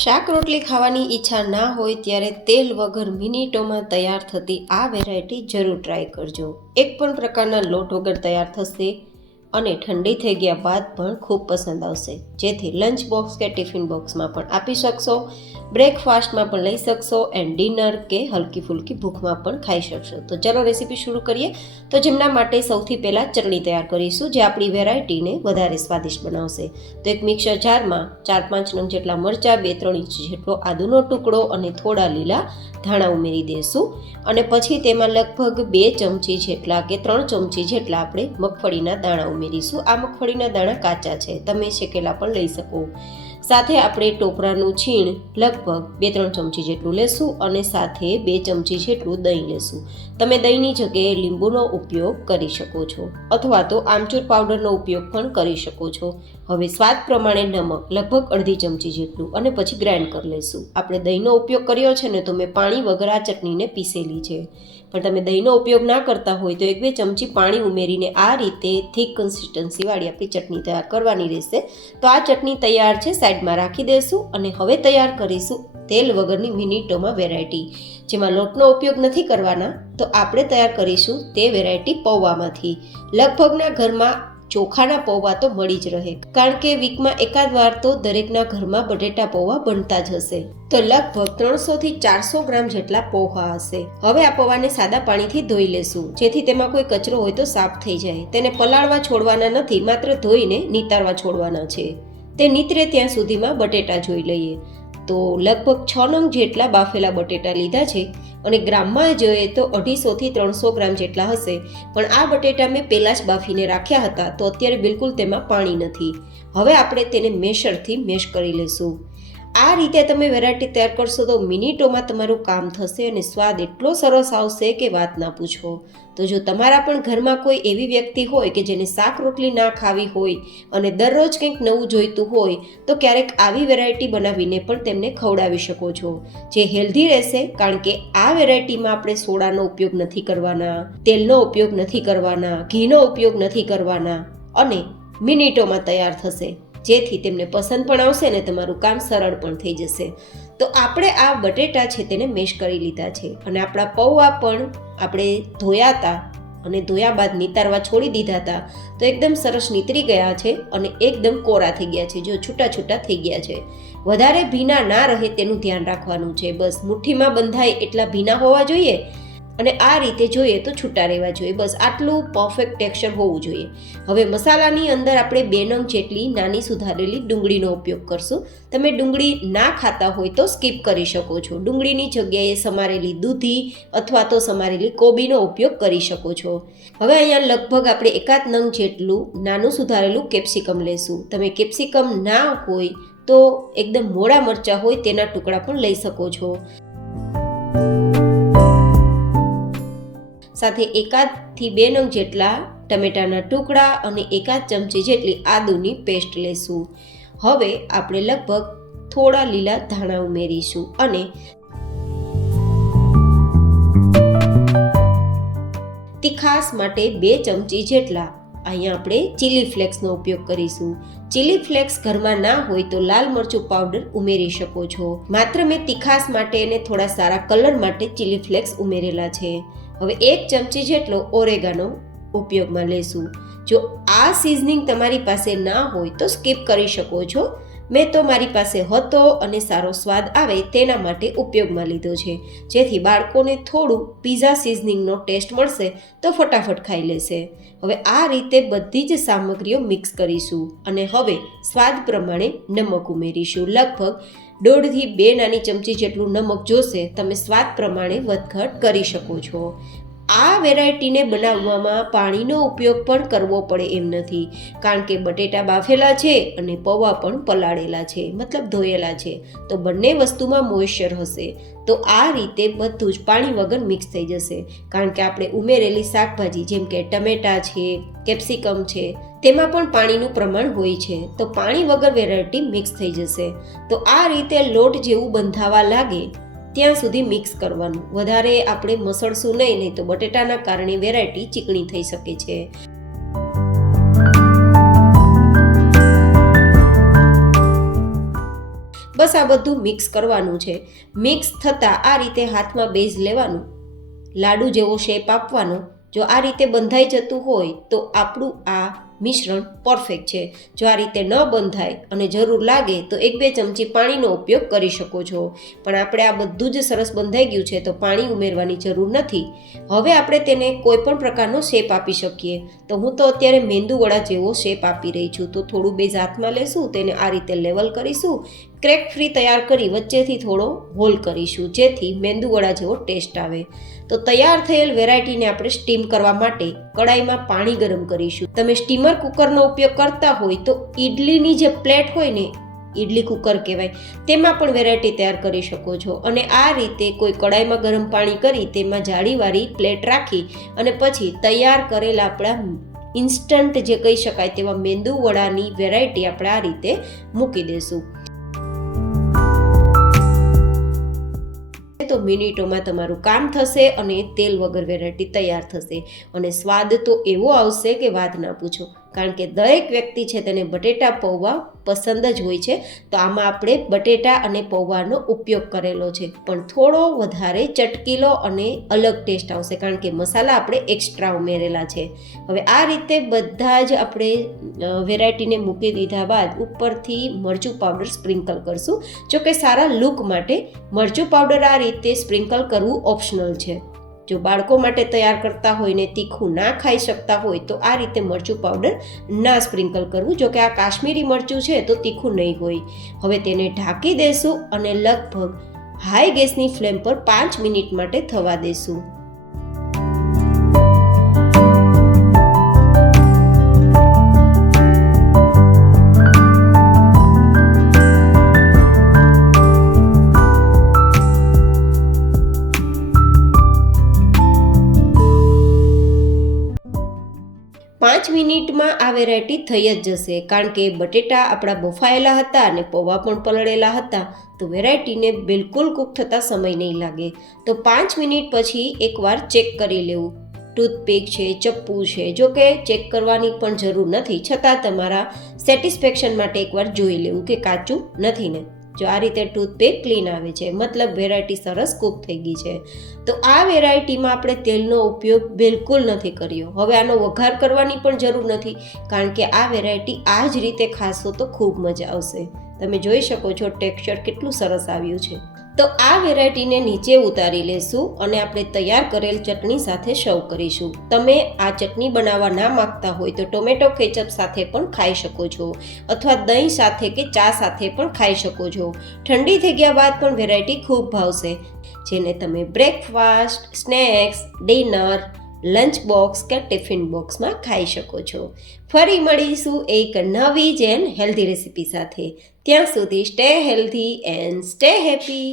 શાક રોટલી ખાવાની ઈચ્છા ના હોય ત્યારે તેલ વગર મિનિટોમાં તૈયાર થતી આ વેરાયટી જરૂર ટ્રાય કરજો. એક પણ પ્રકારના લોટ વગર તૈયાર થશે અને ઠંડી થઈ ગયા બાદ પણ ખૂબ પસંદ આવશે, જેથી લંચ બોક્સ કે ટિફિન બોક્સમાં પણ આપી શકશો, બ્રેકફાસ્ટમાં પણ લઈ શકશો એન્ડ ડિનર કે હલકી ફુલકી ભૂખમાં પણ ખાઈ શકશો. તો ચલો રેસીપી શરૂ કરીએ. તો જેમના માટે સૌથી પહેલાં ચટણી તૈયાર કરીશું, જે આપણી વેરાયટીને વધારે સ્વાદિષ્ટ બનાવશે. તો એક મિક્સર જારમાં 4-5 નંગ જેટલા મરચાં, 2-3 ઇંચ જેટલો આદુનો ટુકડો અને થોડા લીલા ધાણા ઉમેરી દઈશું. અને પછી તેમાં લગભગ 2 ચમચી જેટલા કે 3 ચમચી જેટલા આપણે મગફળીના દાણા ઉમેરીશું. આ મગફળીના દાણા કાચા છે, તમે શેકેલા પણ લઈ શકો. સાથે આપણે ટોપરાનું છીણ લગભગ 2-3 ચમચી જેટલું લેશું અને સાથે 2 ચમચી જેટલું દહીં લેશું. તમે દહીંની જગ્યાએ લીંબુનો ઉપયોગ કરી શકો છો અથવા તો આમચૂર પાવડરનો ઉપયોગ પણ કરી શકો છો. હવે સ્વાદ પ્રમાણે નમક લગભગ અડધી ચમચી જેટલું અને પછી ગ્રાઇન્ડ કરી લઈશું. આપણે દહીંનો ઉપયોગ કર્યો છે ને, તો મેં પાણી વગર આ ચટણીને પીસેલી છે. પણ તમે દહીંનો ઉપયોગ ના કરતા હોય તો 1-2 ચમચી પાણી ઉમેરીને આ રીતે થીક કન્સિસ્ટન્સીવાળી આપણી ચટણી તૈયાર કરવાની રહેશે. તો આ ચટણી તૈયાર છે, સાઈડમાં રાખી દઈશું. અને હવે તૈયાર કરીશું તેલ વગરની મિનિટોમાં વેરાયટી, જેમાં લોટનો ઉપયોગ નથી કરવાના. તો આપણે તૈયાર કરીશું તે વેરાયટી પૌવામાંથી. લગભગના ઘરમાં ચોખાના પૌવા તો મળી જ રહે, કારણ કે વીકમાં એકાદ વાર તો દરેકના ઘરમાં બટેટા પૌવા બનતા જ હશે. તો લગભગ 300 થી 400 ગ્રામ જેટલા પૌવા હશે. હવે આ પૌવાને સાદા પાણીથી ધોઈ લેશું, જેથી તેમાં કોઈ કચરો હોય તો સાફ થઈ જાય. તેને પલાળવા છોડવાના નથી, માત્ર ધોઈને નીતારવા છોડવાના છે. તે નીતરે ત્યાં સુધીમાં બટેટા જોઈ લઈએ. તો લગભગ 6 નંગ જેટલા બાફેલા બટેટા લીધા છે અને ગ્રામમાં જોઈએ તો 250 થી 300 ગ્રામ જેટલા હશે. પણ આ બટેટા મેં પહેલાં જ બાફીને રાખ્યા હતા, તો અત્યારે બિલકુલ તેમાં પાણી નથી. હવે આપણે તેને મેશરથી મેશ કરી લઈશું. આ રીતે તમે વેરાયટી તૈયાર કરશો તો મિનિટોમાં તમારું કામ થશે અને સ્વાદ એટલો સરસ આવશે કે વાત ના પૂછો. તો જો તમારા પણ ઘરમાં કોઈ એવી વ્યક્તિ હોય કે જેને શાક રોટલી ના ખાવી હોય અને દરરોજ કંઈક નવું જોઈતું હોય, તો ક્યારેક આવી વેરાયટી બનાવીને પણ તેમને ખવડાવી શકો છો, જે હેલ્ધી રહેશે. કારણ કે આ વેરાયટીમાં આપણે સોડાનો ઉપયોગ નથી કરવાના, તેલનો ઉપયોગ નથી કરવાના, ઘીનો ઉપયોગ નથી કરવાના અને મિનિટોમાં તૈયાર થશે, જેથી તેમને પસંદ પણ આવશે ને તમારું કામ સરળ પણ થઈ જશે. તો આપણે આ બટેટા છે તેને મેશ કરી લીધા છે અને આપણા પૌવા પણ આપણે ધોયા હતા અને ધોયા બાદ નીતારવા છોડી દીધા હતા. તો એકદમ સરસ નીતરી ગયા છે અને એકદમ કોરા થઈ ગયા છે. જો છૂટા છૂટા થઈ ગયા છે. વધારે ભીના ના રહે તેનું ધ્યાન રાખવાનું છે. બસ મુઠ્ઠીમાં બંધાય એટલા ભીના હોવા જોઈએ અને આ રીતે જોઈએ તો છૂટા રહેવા જોઈએ. બસ આટલું પરફેક્ટ ટેક્સચર હોવું જોઈએ. હવે મસાલાની અંદર આપણે 2 નંગ જેટલી નાની સુધારેલી ડુંગળીનો ઉપયોગ કરશું. તમે ડુંગળી ના ખાતા હોય તો સ્કીપ કરી શકો છો. ડુંગળીની જગ્યાએ સમારેલી દૂધી અથવા તો સમારેલી કોબીનો ઉપયોગ કરી શકો છો. હવે અહીંયા લગભગ આપણે 1 નંગ જેટલું નાનું સુધારેલું કેપ્સિકમ લેશું. તમે કેપ્સિકમ ના હોય તો એકદમ મોડા મરચાં હોય તેના ટુકડા પણ લઈ શકો છો. સાથે 1 થી 2 નંગ જેટલા ટમેટાના ટુકડા અને 1 ચમચી જેટલી આદુની પેસ્ટ લેશું. હવે આપણે લગભગ થોડા લીલા ધાણા ઉમેરીશું અને તીખાસ માટે 2 ચમચી જેટલા અહીંયા આપણે ચીલી ફ્લેક્સનો ઉપયોગ કરીશું. ચીલી ફ્લેક્સ ઘરમાં ના હોય તો લાલ મરચું પાવડર ઉમેરી શકો છો. માત્ર મેં તીખાસ માટે અને થોડા સારા કલર માટે ચીલી ફ્લેક્સ ઉમેરેલા છે. હવે 1 ચમચી જેટલો ઓરેગાનો ઉપયોગમાં લેશું. જો આ સિઝનિંગ તમારી પાસે ના હોય તો સ્કીપ કરી શકો છો. મેં તો મારી પાસે હતો અને સારો સ્વાદ આવે તેના માટે ઉપયોગમાં લીધો છે, જેથી બાળકોને થોડું પીઝા સિઝનિંગનો ટેસ્ટ મળશે તો ફટાફટ ખાઈ લેશે. હવે આ રીતે બધી જ સામગ્રીઓ મિક્સ કરીશું અને હવે સ્વાદ પ્રમાણે નમક ઉમેરીશું. લગભગ 1.5 થી 2 નાની ચમચી જેટલું નમક જોશે. તમે સ્વાદ પ્રમાણે વધઘટ કરી શકો છો. આ વેરાયટીને બનાવવામાં પાણીનો ઉપયોગ પણ કરવો પડે એમ નથી, કારણ કે બટેટા બાફેલા છે અને પૌવા પણ પલાળેલા છે, મતલબ ધોયેલા છે. તો બંને વસ્તુમાં મોઇશ્ચર હશે. તો આ રીતે બધું જ પાણી વગર મિક્સ થઈ જશે, કારણ કે આપણે ઉમેરેલી શાકભાજી જેમ કે ટમેટા છે, કેપ્સિકમ છે, તેમાં પણ પાણીનું પ્રમાણ હોય છે. તો પાણી વગર વેરાયટી મિક્સ થઈ જશે. તો આ રીતે લોટ જેવું બંધાવા લાગે ત્યાં સુધી મિક્સ કરવાનું. વધારે આપણે મસળશું નહીં તો બટેટાના કારણે વેરાયટી ચીકણી થઈ શકે છે. બસ આ બધું મિક્સ કરવાનું છે. મિક્સ થતાં આ રીતે હાથમાં બેઝ લેવાનું, લાડુ જેવો શેપ આપવાનો. જો આ રીતે બંધાઈ જતું હોય તો આપણું આ મિશ્રણ પરફેક્ટ છે. જો આ રીતે ન બંધાય અને જરૂર લાગે તો 1-2 ચમચી પાણીનો ઉપયોગ કરી શકો છો. પણ આપણે આ બધું જ સરસ બંધાઈ ગયું છે તો પાણી ઉમેરવાની જરૂર નથી. હવે આપણે તેને કોઈ પણ પ્રકારનો શેપ આપી શકીએ. તો હું તો અત્યારે મેંદુવડા જેવો શેપ આપી રહી છું. તો થોડું બેઝ હાથમાં લેશું, તેને આ રીતે લેવલ કરીશું, ક્રેક ફ્રી તૈયાર કરી વચ્ચેથી થોડો હોલ કરીશું જેથી મેંદુવડા જેવો ટેસ્ટ આવે. તો તૈયાર થયેલ વેરાયટીને આપણે સ્ટીમ કરવા માટે કડાઈમાં પાણી ગરમ કરીશું. તમે સ્ટીમર કુકરનો ઉપયોગ કરતા હોય તો ઈડલીની જે પ્લેટ હોય ને, ઈડલી કુકર કહેવાય, તેમાં પણ વેરાયટી તૈયાર કરી શકો છો. અને આ રીતે કોઈ કડાઈમાં ગરમ પાણી કરી તેમાં જાળીવાળી પ્લેટ રાખી અને પછી તૈયાર કરેલા આપણા ઇન્સ્ટન્ટ જે કહી શકાય તેવા મેંદુવડાની વેરાયટી આપણે આ રીતે મૂકી દઈશું. તો મિનિટોમાં તમારું કામ થશે અને તેલ વગર વેરાયટી તૈયાર થશે. અને સ્વાદ તો એવો આવશે કે વાત ના પૂછો. કારણ કે દરેક વ્યક્તિ છે તેને બટેટા પૌવા પસંદ જ હોય છે. તો આમાં આપણે બટેટા અને પૌવાનો ઉપયોગ કરેલો છે, પણ થોડો વધારે ચટકીલો અને અલગ ટેસ્ટ આવશે કારણ કે મસાલા આપણે એક્સ્ટ્રા ઉમેરેલા છે. હવે આ રીતે બધા જ આપણે વેરાયટીને મૂકી દીધા બાદ ઉપરથી મરચું પાવડર સ્પ્રિંકલ કરશું. જો કે સારા લુક માટે મરચું પાવડર આ રીતે સ્પ્રિંકલ કરવું ઓપ્શનલ છે. જો બાળકો માટે તૈયાર કરતા હોય ને તીખું ના ખાઈ શકતા હોય તો આ રીતે મરચું પાવડર ના સ્પ્રિંકલ કરવું. જો કે આ કાશ્મીરી મરચું છે તો તીખું નહીં હોય. હવે તેને ઢાંકી દેશું અને લગભગ હાઈ ગેસની ફ્લેમ પર 5 મિનિટ માટે થવા દેશું. મિનિટમાં આ વેરાયટી થઈ જ જશે કારણ કે બટેટા આપણા બફાયેલા હતા અને પૌવા પણ પલળેલા હતા. તો વેરાયટીને બિલકુલ કૂક થતાં સમય નહીં લાગે. તો 5 મિનિટ પછી એકવાર ચેક કરી લેવું. ટૂથપીક છે, ચપ્પુ છે, જો કે ચેક કરવાની પણ જરૂર નથી, છતાં તમારા સેટિસ્ફેક્શન માટે એકવાર જોઈ લેવું કે કાચું નથી ને. જો આ રીતે ટૂથપીક ક્લીન આવે છે મતલબ વેરાયટી સરસ કૂક થઈ ગઈ છે. તો આ વેરાયટીમાં આપણે તેલનો ઉપયોગ બિલકુલ નથી કર્યો. હવે આનો વઘાર કરવાની પણ જરૂર નથી કારણ કે આ વેરાયટી આ જ રીતે ખાશો તો ખૂબ મજા આવશે. તમે જોઈ શકો છો ટેક્સચર કેટલું સરસ આવ્યું છે. તો આ વેરાયટીને નીચે ઉતારી લેશું અને આપણે તૈયાર કરેલ ચટણી સાથે સર્વ કરીશું. તમે આ ચટણી બનાવવા ના માંગતા હોય તો ટોમેટો કેચઅપ સાથે પણ ખાઈ શકો છો અથવા દહીં સાથે કે ચા સાથે પણ ખાઈ શકો છો. ઠંડી થઈ ગયા બાદ પણ વેરાયટી ખૂબ ભાવશે, જેને તમે breakfast, snacks, dinner, lunch box કે ટિફિન બોક્સમાં ખાઈ શકો છો. ફરી મળીશું એક નવી જ એન્ડ હેલ્ધી રેસીપી સાથે. ત્યાં સુધી stay healthy and stay happy.